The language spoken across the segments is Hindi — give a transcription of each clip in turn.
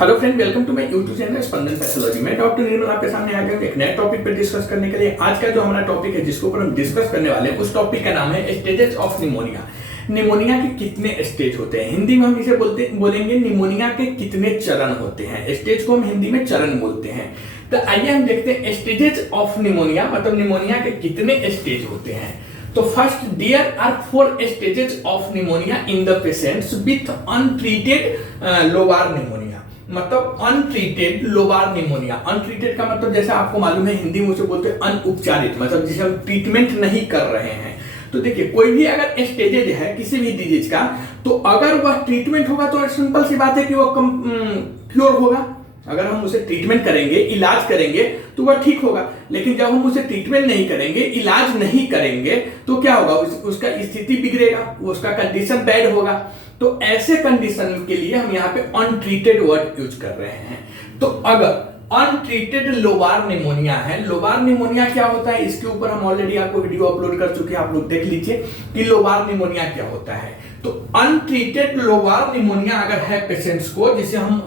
Hello friend, welcome to my YouTube channel Spandan pathology. मैं डॉक्टर निर्मल आपके सामने आ गया हूं एक नए टॉपिक पर डिस्कस करने के लिए। आज का जो हमारा टॉपिक है जिसके ऊपर हम डिस्कस करने वाले हैं उस टॉपिक का नाम है स्टेजेस ऑफ निमोनिया। निमोनिया के कितने स्टेज होते हैं, हिंदी में हम इसे बोलेंगे निमोनिया के कितने चरण होते हैं। स्टेज को हम हिंदी में चरण बोलते हैं। तो आइए हम देखते हैं स्टेजेस ऑफ निमोनिया, मतलब निमोनिया के कितने स्टेज होते हैं। तो first, there are 4 stages of pneumonia in the patients with untreated lobar pneumonia. मतलब अनट्रीटेड लोबार निमोनिया, अनट्रीटेड का मतलब जैसे आपको मालूम है हिंदी में उसे बोलते हैं अनुपचारित, मतलब जिसे हम ट्रीटमेंट नहीं कर रहे हैं। तो देखिए, कोई भी अगर स्टेजेज है किसी भी डिजीज का, तो अगर वह ट्रीटमेंट होगा तो सिंपल सी बात है कि वह क्योर होगा। अगर हम उसे ट्रीटमेंट करेंगे, इलाज करेंगे तो वह ठीक होगा। लेकिन जब हम उसे ट्रीटमेंट नहीं करेंगे, इलाज नहीं करेंगे, तो क्या होगा, उसका स्थिति बिगड़ेगा, उसका कंडीशन बैड होगा। तो ऐसे कंडीशन के लिए हम यहाँ पे अनट्रीटेड वर्ड यूज कर रहे हैं। तो अगर अनट्रीटेड लोबार निमोनिया है, लोबार निमोनिया क्या होता है, इसके ऊपर हम ऑलरेडी आपको वीडियो अपलोड कर चुके हैं, आप लोग देख लीजिए कि लोबार निमोनिया क्या होता है। तो अनट्रीटेड लोबार निमोनिया अगर है पेशेंट्स को, जिसे हम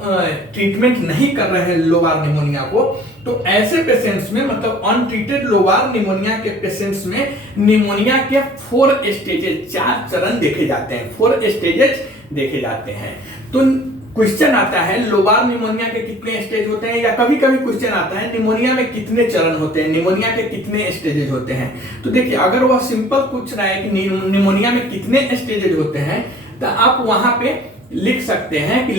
ट्रीटमेंट नहीं कर रहे हैं लोबार निमोनिया को, तो ऐसे पेशेंट्स में, मतलब अनट्रीटेड लोबार निमोनिया के पेशेंट्स में निमोनिया के 4 स्टेजेस, 4 चरण देखे जाते हैं, 4 स्टेजेस देखे जाते हैं। तो क्वेश्चन आता है लोबार निमोनिया के कितने स्टेज होते हैं, या कभी कभी क्वेश्चन आता है निमोनिया में कितने चरण होते हैं, निमोनिया के कितने स्टेजेज होते हैं। तो देखिए, अगर वह सिंपल पूछ रहा है कि निमोनिया में कितने स्टेजेज होते हैं, तो आप वहां पे लिख सकते हैं कि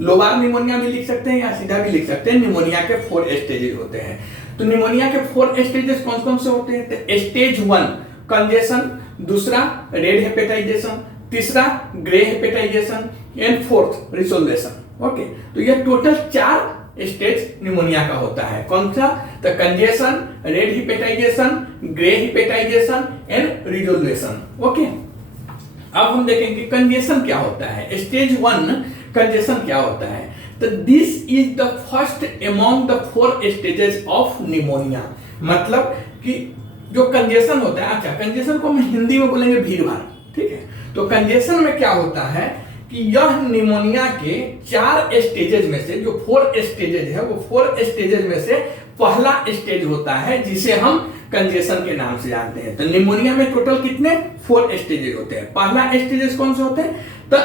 लोबार निमोनिया भी लिख सकते हैं या सीधा भी लिख सकते हैं निमोनिया के 4 स्टेजेज होते हैं। तो निमोनिया के 4 स्टेजेस कौन कौन से होते हैं। तो स्टेज 1 कंजेशन, दूसरा रेड हेपेटाइजेशन, तीसरा grey hepatization and 4th resolution. Okay, तो यह टोटल 4 स्टेज निमोनिया का होता है। कौन सा, तो congestion, red hepatization, grey hepatization and resolution. Okay, अब हम देखेंगे कंजेशन क्या होता है। स्टेज 1 कंजेशन क्या होता है। तो this is the first among the 4 stages of pneumonia. मतलब कि जो कंजेशन होता है, अच्छा कंजेशन को हम हिंदी में बोलेंगे भीड़ भाड़, ठीक है। तो कंजेशन में क्या होता है कि यह निमोनिया के 4 स्टेजेज में से, जो 4 स्टेजेज है, वो 4 स्टेजेज में से पहला स्टेज होता है जिसे हम कंजेशन के नाम से जानते हैं। तो निमोनिया में टोटल कितने 4 स्टेजेज होते हैं। पहला स्टेजेस कौन से होते हैं, तो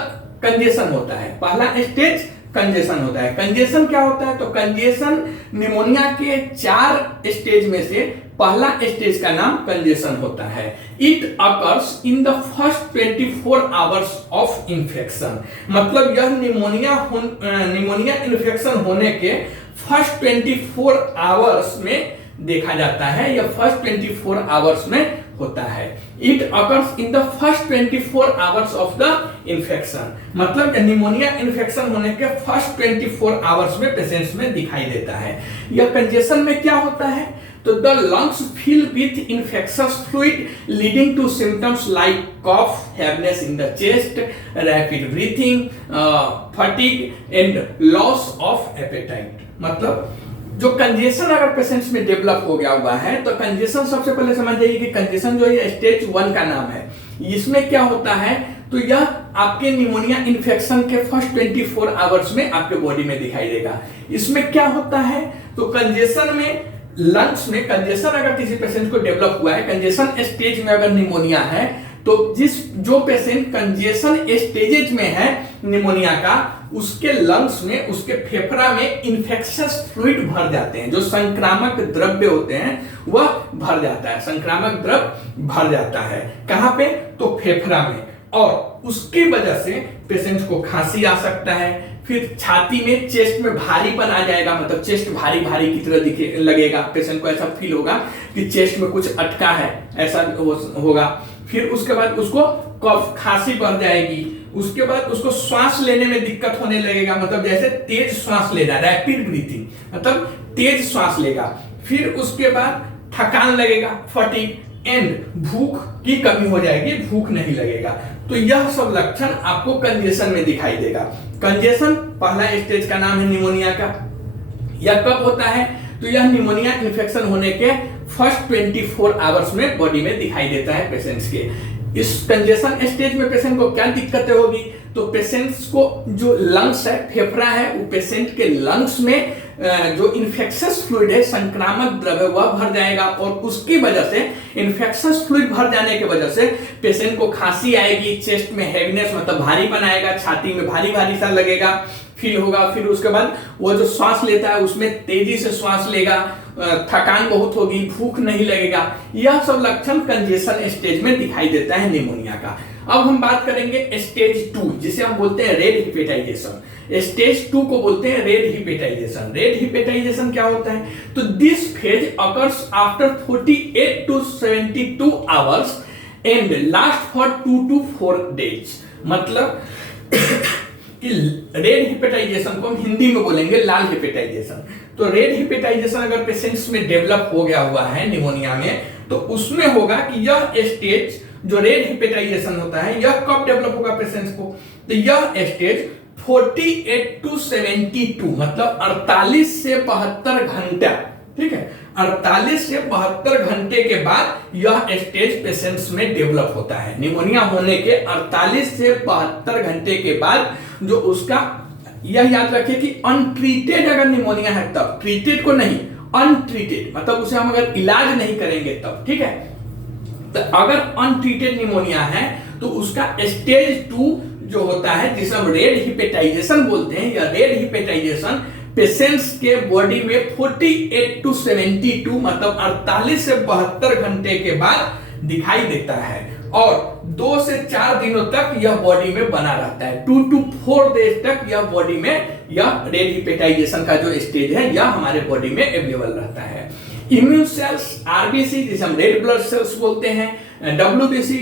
कंजेशन होता है। पहला स्टेज कंजेशन होता है। कंजेशन क्या होता है, तो कंजेशन निमोनिया के 4 स्टेज में से पहला स्टेज का नाम कंजेशन होता है। It occurs in the first 24 hours of infection. मतलब यह निमोनिया इन्फेक्शन होने के फर्स्ट 24 आवर्स में देखा जाता है, या फर्स्ट 24 आवर्स में होता है। It occurs in the first 24 hours of the infection. मतलब निमोनिया इन्फेक्शन होने के फर्स्ट 24 आवर्स में पेशेंट्स में दिखाई देता है। यह कंजेशन में क्या होता है, तो the lungs fill with infectious fluid leading to symptoms like cough, heaviness in the chest, rapid breathing, fatigue and loss of appetite. मतलब जो कंजेशन अगर पेशेंट्स में डेवलप हो गया हुआ है, तो कंजेशन सबसे पहले समझ जाइए कि कंजेशन जो है स्टेज 1 का नाम है। इसमें क्या होता है, तो यह आपके निमोनिया इन्फेक्शन के फर्स्ट 24 आवर्स में आपके बॉडी में दिखाई देगा। इसमें क्या होता है, तो कंजेशन में लंग्स में कंजेशन अगर किसी पेशेंट को डेवलप हुआ है, कंजेशन स्टेज में अगर निमोनिया है, तो जो पेशेंट कंजेशन स्टेजेज में है निमोनिया का, उसके लंग्स में, उसके फेफड़ा में इन्फेक्शस फ्लूइड भर जाते हैं। जो संक्रामक द्रव्य होते हैं वह भर जाता है, संक्रामक द्रव्य भर जाता है। कहां पे, तो फेफड़ा में। और उसकी वजह से पेशेंट को खांसी आ सकता है, फिर छाती में, चेस्ट में भारीपन आ जाएगा, मतलब चेस्ट भारी भारी की तरह दिखे लगेगा। पेशेंट को ऐसा फील होगा कि चेस्ट में कुछ अटका है, ऐसा होगा। फिर उसके बाद उसको कफ, खांसी बढ़ जाएगी। उसके बाद उसको श्वास लेने में दिक्कत होने लगेगा, मतलब जैसे तेज श्वास लेना, रैपिड ब्रीथिंग, मतलब तेज श्वास लेगा। फिर उसके बाद थकान लगेगा, फटीग एंड भूख की कमी हो जाएगी, भूख नहीं लगेगा। तो यह सब लक्षण आपको कंजेशन में दिखाई देगा। कंजेशन पहला स्टेज का नाम है निमोनिया का। यह कब होता है, तो यह निमोनिया इन्फेक्शन होने के फर्स्ट 24 आवर्स में बॉडी में दिखाई देता है पेशेंट्स के। इस कंजेशन स्टेज में पेशेंट को क्या दिक्कतें होगी, तो पेशेंट्स को जो लंग्स है, फेफड़ा है, वो पेशेंट के लंग्स में जो इन्फेक्शस फ्लूइड है, संक्रामक द्रव्य, वह भर जाएगा और उसकी वजह से, इन्फेक्शस फ्लूइड भर जाने की वजह से पेशेंट को खांसी आएगी, चेस्ट में हैवीनेस मतलब भारी बनाएगा, छाती में भारी भारी सा लगेगा, फील होगा। फिर उसके बाद वो जो श्वास लेता है उसमें तेजी से श्वास लेगा, थकान बहुत होगी, भूख नहीं लगेगा। यह सब लक्षण कंजेशन स्टेज में दिखाई देता है निमोनिया का। अब हम बात करेंगे स्टेज 2, जिसे हम बोलते हैं रेड हिपेटाइजेशन। स्टेज 2 को बोलते हैं रेड हिपेटाइजेशन। रेड हिपेटाइजेशन क्या होता है? तो this phase occurs after 48 to 72 hours and last for 2 to 4 days। मतलब कि रेड हिपेटाइजेशन को हम हिंदी में बोलेंगे लाल हिपेटाइजेशन। तो रेड हिपेटाइजेशन अगर पेशेंट्स में डेवलप हो गया हुआ है निमोनिया में, तो उसमें होगा कि यह स्टेज जो रेड हिपेटाइजेशन होता है, यह कब डेवलप होगा पेशेंट्स को? तो यह स्टेज 48 to 72 मतलब 48 से 72 घंटा, ठीक है, 48 से 72 घंटे के बाद यह स्टेज पेशेंट्स में डेवलप होता है। निमोनिया होने के 48 से 72 घंटे के बाद जो उसका, यह याद रखिए कि अनट्रीटेड अगर निमोनिया है तब, ट्रीटेड को नहीं, अनट्रीटेड मतलब उसे हम अगर इलाज नहीं करेंगे तब, ठीक है। तो अगर अनट्रीटेड निमोनिया है तो उसका स्टेज 2 जो होता है, जिसे हम रेड हिपेटाइजेशन बोलते हैं, या रेड हिपेटाइजेशन पेशेंट्स के बॉडी में 48 to 72 मतलब 48 से 72 घंटे के बाद दिखाई देता है और 2 से 4 दिनों तक यह बॉडी में बना रहता है। 2 to 4 days तक यह बॉडी में, यह रेड हिपेटाइजेशन का जो स्टेज है, यह हमारे बॉडी में अवेलेबल रहता है। इम्यून सेल्स, आरबीसी जिसे हम रेड ब्लड सेल्स बोलते हैं, डब्ल्यूबीसी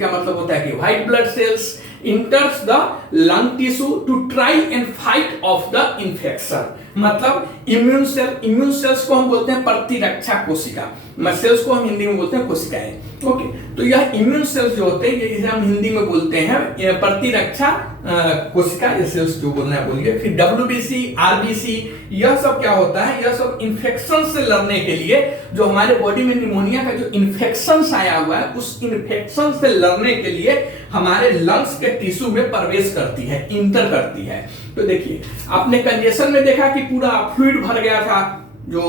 का मतलब होता है कि white blood cells, enters the lung tissue to try and fight off the infection. मतलब इम्यून सेल्स को हम बोलते हैं प्रतिरक्षा कोशिका, सेल्स को हम हिंदी में बोलते हैं कोशिकाएं। ओके, तो यह इम्यून सेल्स जो होते हैं, ये जिसे हम हिंदी में बोलते हैं प्रतिरक्षा कोशिका, ये सेल्स जो बोलना है बोलिए। फिर डब्ल्यूबीसी, आरबीसी, यह सब क्या होता है? यह सब इन्फेक्शन से लड़ने के लिए, जो हमारे बॉडी में निमोनिया का जो इन्फेक्शन आया हुआ है, उस इन्फेक्शन से लड़ने के लिए हमारे लंग्स के टिश्यू में प्रवेश करती है, इंटर करती है। तो देखिए, आपने कंजेशन में देखा कि पूरा फ्लूइड भर गया था, जो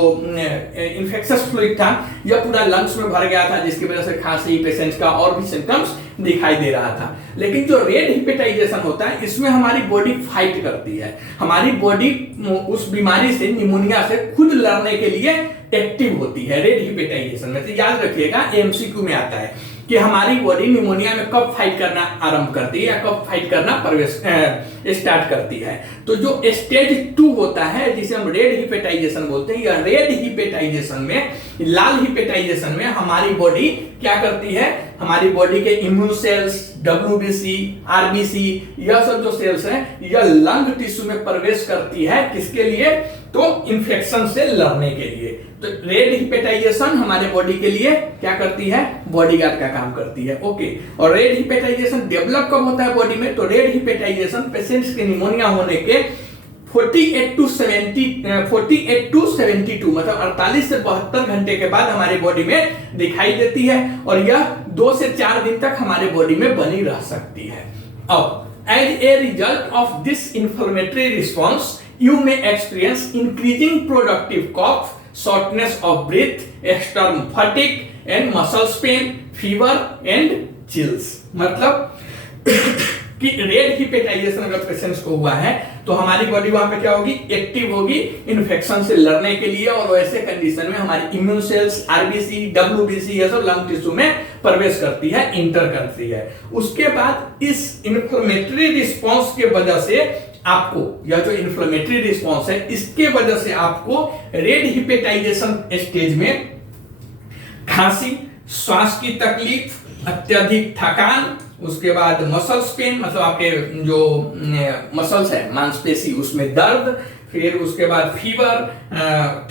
इन्फेक्शस फ्लूइड था यह पूरा लंग्स में भर गया था, जिसकी वजह से खांसी, पेशेंट का और भी सिम्टम्स दिखाई दे रहा था। लेकिन जो रेड हिपेटाइजेशन होता है, इसमें हमारी बॉडी फाइट करती है, हमारी बॉडी उस बीमारी से, निमोनिया से खुद लड़ने के लिए एक्टिव होती है रेड हिपेटाइजेशन में। तो याद रखिएगा, एमसीक्यू में आता है कि हमारी बॉडी निमोनिया में कब फाइट करना आरंभ करती है या कब फाइट करना स्टार्ट करती है। तो जो स्टेज 2 होता है, जिसे हम रेड हिपेटाइजेशन बोलते हैं, या रेड हिपेटाइजेशन में, लाल हिपेटाइजेशन में हमारी बॉडी क्या करती है? हमारी बॉडी के इम्यून सेल्स, डब्ल्यूबीसी, आरबीसी, यह सब जो सेल्स हैं, यह लंग टिश्यू में प्रवेश करती है। किसके लिए? तो इन्फेक्शन से लड़ने के लिए। तो रेड हिपेटाइजेशन हमारे बॉडी के लिए क्या करती है? बॉडीगार्ड का काम करती है। ओके, और रेड हिपेटाइजेशन डेवलप कब होता है बॉडी में? तो रेड हिपेटाइजेशन पेशेंट्स के निमोनिया होने के 48 to 72 मतलब 48 से 72 घंटे के बाद हमारे बॉडी में दिखाई देती है और यह 2 से 4 दिन तक हमारे बॉडी में बनी रह सकती है। अब as a result of this inflammatory response you may experience increasing productive cough, shortness of breath, extreme fatigue and muscle pain, fever and chills। मतलब कि रेड हिपेटाइजेशन अगर पेशेंट्स को हुआ है तो हमारी बॉडी वहां पे क्या होगी? एक्टिव होगी इन्फेक्शन से लड़ने के लिए, और वैसे कंडीशन में हमारी इम्यून सेल्स, आरबीसी, डब्ल्यूबीसी, ये सब लंग टिश्यू में प्रवेश करती है, इंटर करती है। उसके बाद इस इन्फ्लेमेटरी रिस्पॉन्स के वजह से आपको, यह जो इन्फ्लेमेटरी रिस्पॉन्स है, इसके वजह से आपको रेड हिपेटाइजेशन स्टेज में खांसी, श्वास की तकलीफ, अत्यधिक थकान, उसके बाद मसल्स पेन मतलब आपके जो मसल्स है, मांसपेशी, उसमें दर्द, फिर उसके बाद फीवर,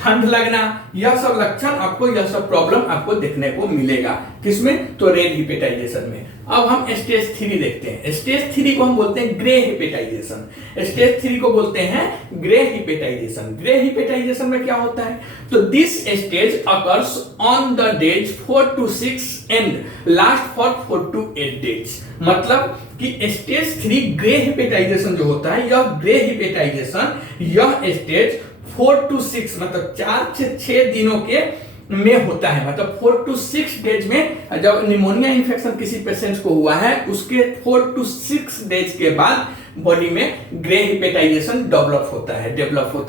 ठंड लगना, यह सब लक्षण आपको, यह सब प्रॉब्लम आपको देखने को मिलेगा। किसमें? तो रेड हिपेटाइजेशन में। अब हम स्टेज 3 देखते हैं। स्टेज 3 को हम बोलते हैं ग्रे हिपेटाइजेशन। स्टेज 3 को बोलते हैं ग्रे हिपेटाइजेशन। ग्रे हिपेटाइजेशन में क्या होता है? तो this stage occurs on the days 4 to 6 and last for 4 to 8 days. मतलब कि स्टेज 3 ग्रे हिपेटाइजेशन जो होता है, यह ग्रे हिपेटाइजेशन यह स्टेज 4 to 6 मतलब 4 से 6 दिनों के में होता है। मतलब 4 to 6 डेज में जब निमोनिया इन्फेक्शन किसी पेशेंट को हुआ है, उसके 4 to 6 डेज के बाद बॉडी में ग्रे हिपेटाइजेशन डेवलप होता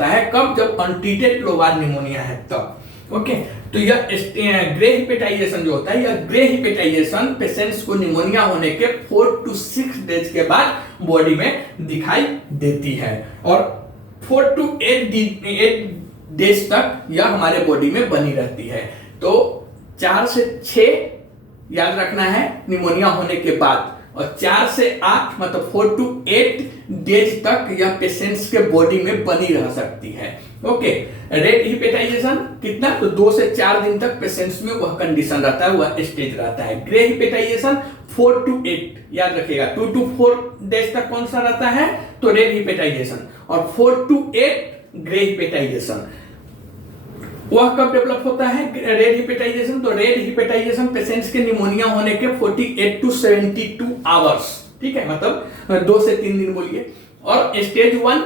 है। कब? जब अनट्रीटेड लोबार निमोनिया है तब। ओके, तो यह ग्रे हिपेटाइजेशन जो होता है, यह ग्रे हिपेटाइजेशन पेशेंट्स को निमोनिया होने के 4 to 6 डेज के बाद बॉडी में दिखाई देती है और 4 to 8 डेज तक यह हमारे बॉडी में बनी रहती है। तो 4 से 6 याद रखना है निमोनिया होने के बाद, और 4 से 8 मतलब 4 to 8 डेज तक यह पेशेंट्स के बॉडी में बनी रह सकती है। ओके, रेड हिपेटाइजेशन कितना? तो 2 से 4 दिन तक पेशेंट्स में वह कंडीशन रहता है, वह स्टेज रहता है। ग्रे हिपेटाइजेशन 4 to 8 याद रखिएगा। 2 to 4 डेज तक कौन सा रहता है? तो रेड हिपेटाइजेशन। और 4 to 8 ग्रे हिपेटाइजेशन। वह कब डेवलप होता है रेड हिपेटाइजेशन? तो रेड हिपेटाइजेशन पेशेंट्स के निमोनिया होने के 48 to 72 आवर्स, ठीक है, मतलब 2 से 3 दिन बोलिए। और स्टेज 1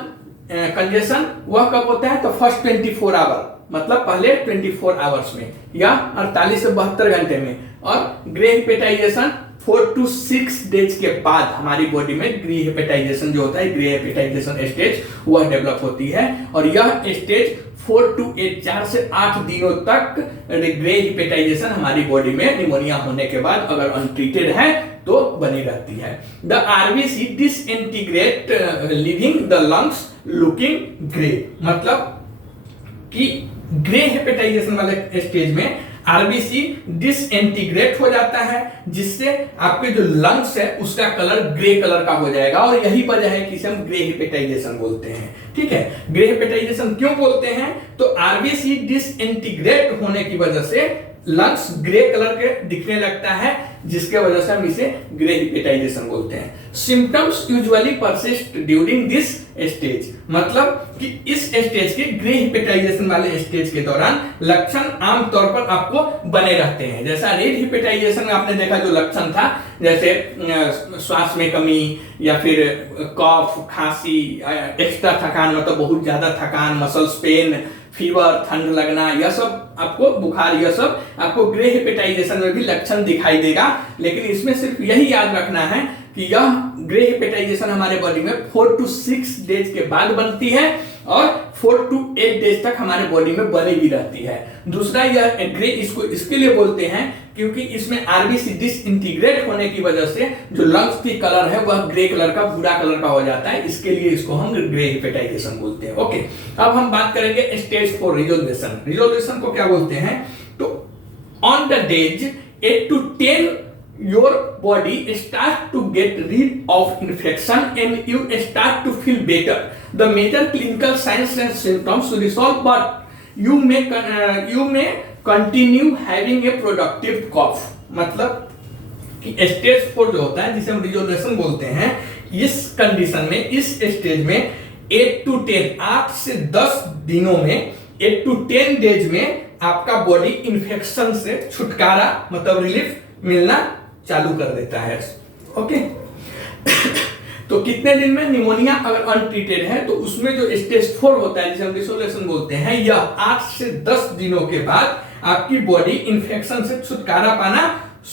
कंजेशन वह कब होता है? तो फर्स्ट 24 आवर मतलब पहले 24 आवर्स में या 48 से 72 घंटे में। और ग्रे हिपेटाइजेशन 4 to 6 डेज के बाद हमारी बॉडी में ग्रे हिपेटाइजेशन जो होता है, ग्रे हिपेटाइजेशन स्टेज वह डेवलप होती है। और यह स्टेज 4 to 8 4 से 8 दिनों तक ग्रे हिपेटाइजेशन हमारी बॉडी में निमोनिया होने के बाद अगर अनट्रीटेड है तो बनी रहती है। The RBC disintegrate living the lungs looking grey. मतलब कि ग्रे हिपेटाइजेशन वाले स्टेज में आरबीसी डिसइंटीग्रेट हो जाता है, जिससे आपके जो लंग्स है उसका कलर ग्रे कलर का हो जाएगा। और यही वजह है कि इसे हम ग्रे हिपेटाइजेशन बोलते हैं। ठीक है, ग्रे हिपेटाइजेशन क्यों बोलते हैं? तो आरबीसी डिसइंटीग्रेट होने की वजह से लंग्स ग्रे कलर के दिखने लगता है, जिसके वजह से हम इसे ग्रे हिपेटाइजेशन बोलते हैं। Symptoms usually persist during this stage. मतलब कि इस स्टेज के ग्रे हिपेटाइजेशन वाले स्टेज के दौरान लक्षण आमतौर पर आपको बने रहते हैं। जैसा रेड हिपेटाइजेशन में आपने देखा जो लक्षण था, जैसे श्वास में कमी या फिर कफ, खांसी, एक्स्ट्रा थकान मतलब बहुत ज्यादा थकान, मसल्स पेन, फीवर, ठंड लगना, यह सब आपको बुखार, यह सब आपको ग्रे हिपेटाइजेशन में भी लक्षण दिखाई देगा। लेकिन इसमें सिर्फ यही याद रखना है कि यह ग्रे हिपेटाइजेशन हमारे बॉडी में 4 to 6 डेज के बाद बनती है और 4 to 8 डेज तक हमारे बॉडी में बनी भी रहती है। दूसरा, यह ग्रे इसको इसके लिए बोलते हैं क्योंकि इसमें आरबीसी डिसइंटीग्रेट होने की वजह से जो लंग्स की कलर है वह ग्रे कलर का, भूरा कलर का हो जाता है। इसके लिए इसको हम ग्रे हिपेटाइजेशन बोलते हैं। ओके, अब हम बात करेंगे स्टेज 4 रिजोल्यूशन। रिजोल्यूशन को क्या बोलते हैं? तो on the days 8 to 10 your body starts to get rid of infection and you start to feel better. The major clinical signs and symptoms resolve, but you may continue having a productive cough. मतलब कि स्टेज 4 जो होता है, जिसे हम रिजोल्यूशन बोलते हैं, इस कंडीशन में, इस स्टेज में 8 to 10 8 से 10 दिनों में 8 to 10 डेज में आपका बॉडी इन्फेक्शन से छुटकारा मतलब रिलीफ मिलना चालू कर देता है। ओके तो कितने दिन में? निमोनिया अगर अनट्रीटेड है तो उसमें जो स्टेज 4 होता है, जिसे हम रिजोल्यूशन बोलते हैं, यह 8 से 10 दिनों के बाद आपकी बॉडी इन्फेक्शन से छुटकारा पाना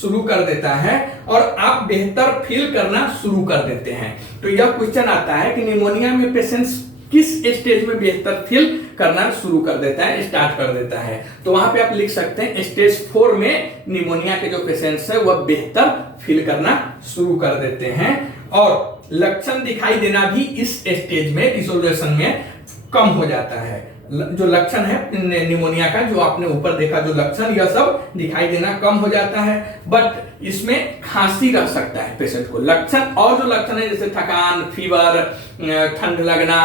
शुरू कर देता है और आप बेहतर फील करना शुरू कर देते हैं। तो यह क्वेश्चन आता है कि निमोनिया में पेशेंट्स किस स्टेज में बेहतर फील करना शुरू कर देता है, स्टार्ट कर देता है? तो वहां पे आप लिख सकते हैं स्टेज 4 में निमोनिया के जो पेशेंट्स है वह बेहतर फील करना शुरू कर देते हैं और लक्षण दिखाई देना भी इस स्टेज में रिजोल्यूशन में कम हो जाता है। जो लक्षण है निमोनिया का, जो आपने ऊपर देखा जो लक्षण, यह सब दिखाई देना कम हो जाता है। बट इसमें खांसी रह सकता है पेशेंट को। लक्षण और जो लक्षण है जैसे थकान, फीवर, ठंड लगना,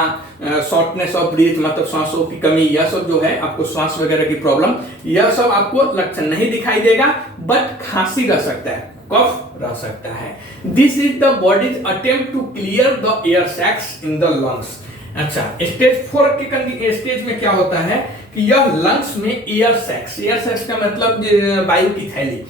शॉर्टनेस ऑफ ब्रीथ मतलब सांसों की कमी, यह सब जो है आपको श्वास वगैरह की प्रॉब्लम, यह सब आपको लक्षण नहीं दिखाई देगा। बट खांसी रह सकता है, कफ रह सकता है। This is the body's attempt to clear the air sacs in the lungs. अच्छा, स्टेज 4 के स्टेज में क्या होता है कि यह लंग्स में एयर सैक्स का मतलब वायु की थैली।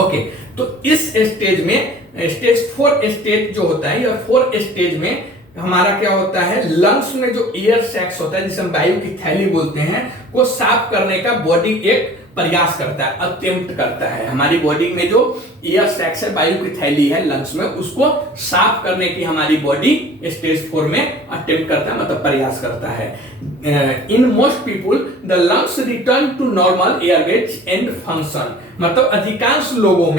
ओके, तो इस स्टेज में स्टेज 4 स्टेज जो होता है, यह 4 स्टेज में हमारा क्या होता है, लंग्स में जो एयर सैक्स होता है जिसे हम वायु की थैली बोलते हैं, को साफ करने का बॉडी एक प्रयास करता है, अटेम्प्ट करता है। हमारी बॉडी में जो एयर सैक्स है, वायु की थैली है लंग्स में, उसको साफ करने की हमारी बॉडी स्टेज 4 में अटेम्प्ट करता है, मतलब प्रयास करता है। In most people the lungs return to normal airways and function. मतलब अधिकांश लोगों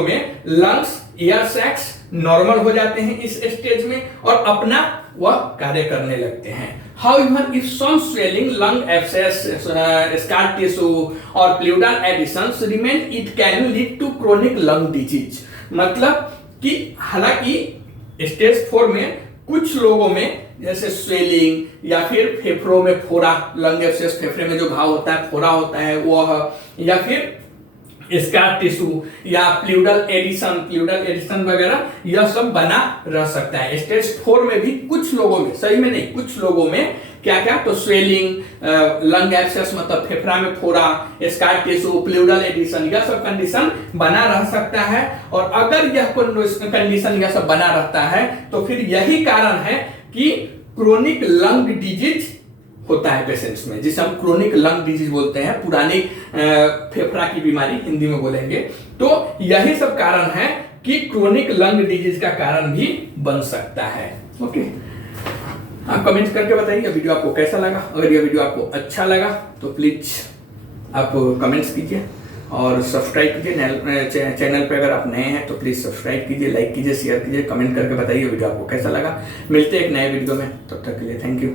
में लंग्स एयर सैक्स नॉर्मल हो जाते हैं इस स्टेज में और अपना वह कार्य करने लगते हैं। However, if some swelling, lung abscess, scar tissue or pleural adhesions remain, it can lead to chronic lung disease। मतलब कि हालांकि स्टेज 4 में कुछ लोगों में जैसे स्वेलिंग या फिर फेफड़ों में फोड़ा, लंग एब्सेस फेफड़े में जो घाव होता है, फोड़ा होता है वह, या फिर स्कार टिश्यू या प्लूरल एडिशन वगैरह, यह सब बना रह सकता है। स्टेज 4 में भी कुछ लोगों में, सही में नहीं, कुछ लोगों में क्या क्या, तो स्वेलिंग, लंग एब्सेस मतलब फेफड़ा में फोड़ा, स्कार टिश्यू, प्लूरल एडिशन, यह सब कंडीशन बना रह सकता है। और अगर यह कंडीशन यह सब बना रहता है तो फिर यही कारण है कि क्रोनिक लंग डिजीज होता है पेशेंट्स में, जिसे हम क्रोनिक लंग डिजीज बोलते हैं, पुरानी फेफड़ा की बीमारी हिंदी में बोलेंगे। तो यही सब कारण है कि क्रोनिक लंग डिजीज का कारण भी बन सकता है। ओके, आप कमेंट करके बताइए वीडियो आपको कैसा लगा। अगर यह वीडियो आपको अच्छा लगा तो प्लीज आप कमेंट्स कीजिए और सब्सक्राइब कीजिए। चैनल पे अगर आप नए हैं तो प्लीज सब्सक्राइब कीजिए, लाइक कीजिए, शेयर कीजिए, कमेंट करके बताइए वीडियो आपको कैसा लगा। मिलते हैं एक नए वीडियो में, तब तक के लिए थैंक यू।